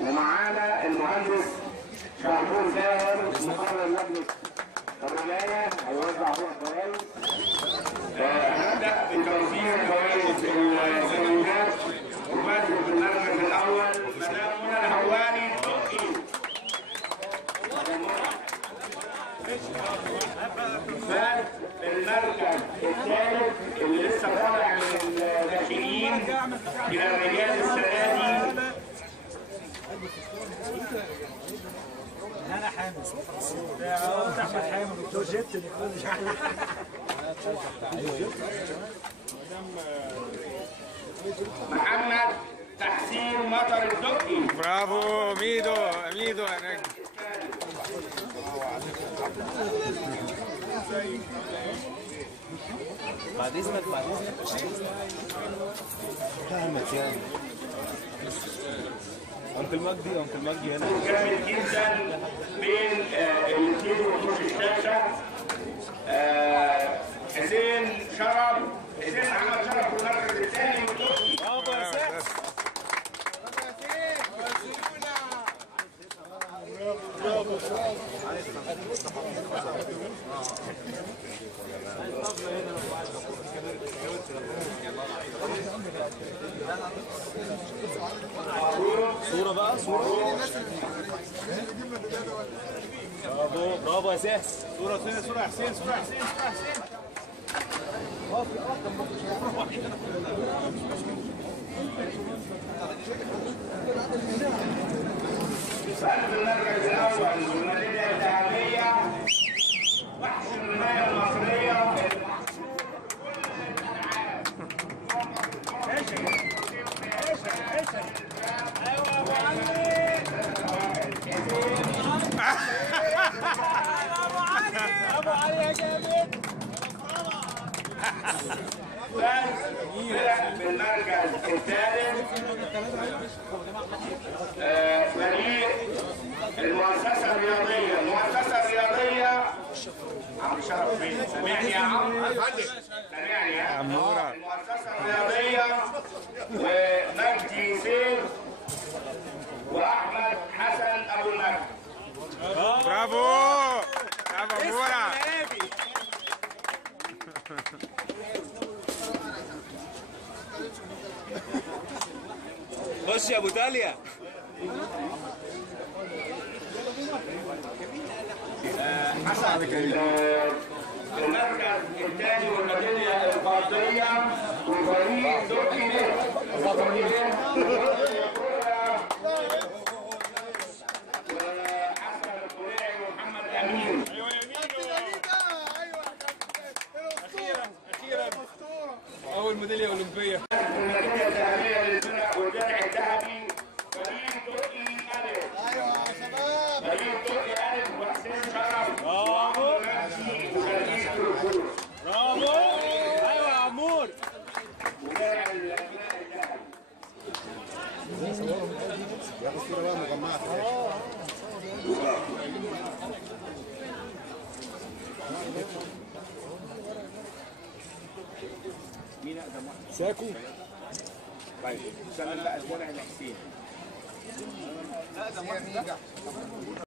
ومعانا المهندس شعبون زاهر مقرر مجلس الرماية هيوزع هو الجوائز. هنبدأ بتوزيع جوائز السيدات وبدء بالمركز الأول مدام منى الهواني التركي. فاز بالمركز الثالث اللي لسه طالع من الناشئين إلى الرجال السنة دي انا حامس احمد حامد دكتور جيت محمد تحسين مطر الدقي. برافو ميدو ميدو هناك. بعد اذنك فاهمك يعني انكل مجدي هنا جامد جدا بين الاثنين وفوق الشاشه. حسين محمد شرف في المركز الثاني والدقي. برافو يا سيف. صورة بقى برافو يا سيف. صورة يا حسين. فاز المركز الاول والميداليه الذهبيه وحش الرمايه المصريه ابو علي يا جامد. فاز بالمركز الثالث فريق المؤسسة الرياضية. عم شرف فين؟ سامعني يا عم؟ سامعني يا عمورة. المؤسسة الرياضية ومجدي سيف وأحمد حسن أبو المجد. برافو عمورة. خش يا ابو تاليا. حسن المركز الثاني والميدالية الفضية وفريق دقي وحسن الطليعي ومحمد أمين. اخيرا اول ميداليه اولمبيه. الميدالية الذهبية للفرق والدرع الذهبي فريق دقي ألف. ايوه يا شباب. فريق دقي ألف وحسين شرف. برافو. فريق تركور. برافو. ايوه يا عمور. ودرع الأبناء الذهبي. ياخد صورة بقى مجمعة. مين أقدم واحد؟ ساكو. طيب استنى بقى الدرع لحسين. أقدم واحد